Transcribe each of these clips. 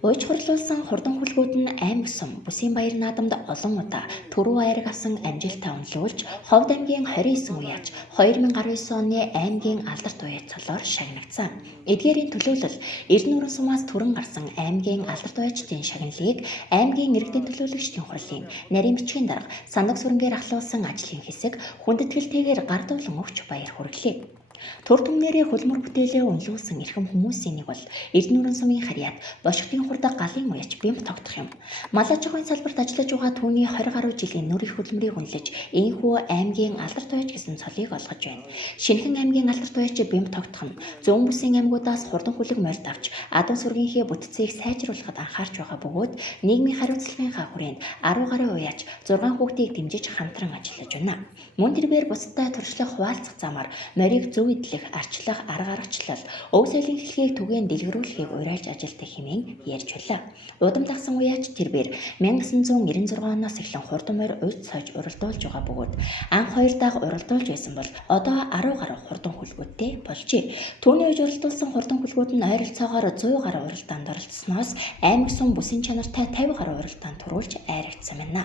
Ууж хурлуулсан хурдан хүлгүүд нь аймаг сум Бүсийн баяр наадамд олон удаа түрүү айраг авсан амжилтаа үнэлүүлж, Ховд аймгийн 29 үеач 2019 оны аймгийн алдарт уяа цолоор шагнагдсан. Эдгээрийн төлөөлөл Эрдэнэ сумаас түрэн гарсан аймгийн алдарт уяачдын шагналыг аймгийн иргэдийн төлөөлөгчдийн хурлын нарийн бичгийн дарга сандаг сүрэнгээр ахлуулсан ажлын хэсэг хүндэтгэлтэйгээр гардуулан өгч баяр хүргэлээ. Төр түмнэрээ хөлмөр бүтээлээ үнэлүүлсэн эрхэм хүмүүсийн нэг бол Эрдэнэ сумын харьяат бошгтын хурдаг галын уяач бэмт тогтох юм. Малаж ахуйн салбарт ажиллаж байгаа түүний 20 гаруй жилийн нүрийн хөдөлмөрийг үнэлж энэхүү аймгийн алдарт уяач гэсэн цолыг олгож байна. Шинэхэн аймгийн алдарт уяач бэмт тогтох нь зүүн бүсийн аймагуудаас хурдан хүлэг морьд авч адуу сүргийнхээ бүтцийг сайжруулахад анхаарч байгаа бөгөөд нийгмийн хариуцлагынхаа хүрээнд 10 гаруй уяач 6 хүүхдийг дэмжиж хамтран ажиллаж байна. Мөн тэрээр бусдад туршлах хуваалцах замаар морийг зөв идлэх, арчлах, арга аргачлал, өв соёлын хэлхийг түгээн дэлгэрүүлэхийг уриалж ажилтдаг хэмээн ярьж байлаа. Удам дагсан уяач тэрээр 1996 оноос эхлэн хурдан морь уйд сойж уралдуулж байгаа бөгөөд анх 2 дааг уралдуулж байсан бол одоо 10 гаруй хурдан хүлгүүттэй болжээ. Түүний үеж уралдуулсан хурдан хүлгүүд нь ойролцоогоор 100 гаруй уралдаанд оролцсноос аймаг сум бүсийн чанартай 50 гаруй уралдаанд төрүүлж айрагдсан байна.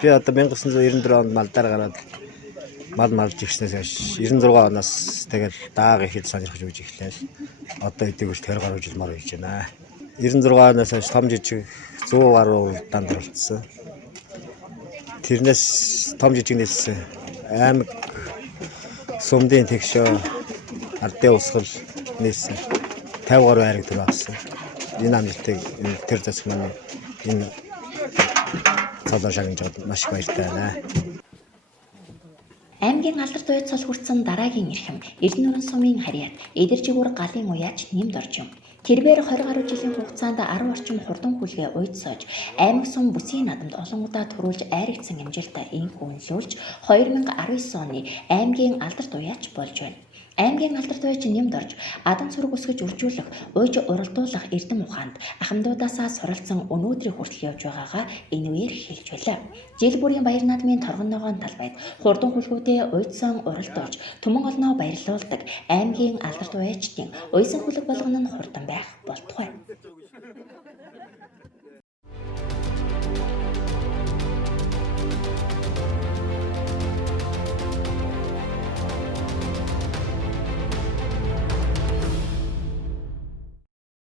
Би одоо 1994 онд малдаар гараад мал марж ирснээс хойш 96 оноос тэгэл дааг их сонирхож үж эхлэв. Одоо эдгээр 20 гаруй жил мар хийж байна. 96 оноос хойш том жижиг 100 гаруй уралдаанд оролцсон. Тэрнээс том жижигнээс аймаг сумдын тэгшөө ардын усгал нээсэн 50 гаруй айраг төр авсан. Энэ амжилтыг тэр засаг маань энэ цолоо шагнаж маш их баяртай байна. Аймгийн алдарт уяач цол хүртсэн дараагийн эрхэм Эрдэнэ сумын харьяат Эдэржигүр галын уяач нэмд орж юм. Тэрээр 20 гаруй жилийн хугацаанд 10 орчим хурдан хүлгээ уйд сойж аймаг сум бүсийн наадамд олон удаа төрүүлж айрагдсан амжилтаа энх үнэлүүлж 2019 оны аймгийн алдарт уяач болж байна. Аймгийн алдарт уяач нэмд орж адан цураг өсгөж үржүүлэх, уйж уралдуулах эрдэм ухаанд ахмадуудаасаа суралцсан өнөөдрийн хүртэл явж байгаагаа энэ үеэр хэлж байлаа. Жил бүрийн баяр наадмын торгон ногоон талбайд хурдан хүлгүүдээ уйдсан уралдуулж түмэн олноо баярлуулдаг аймгийн алдарт уяачдын уйсан хүлэг болгоно нь хурдан байх болтугай.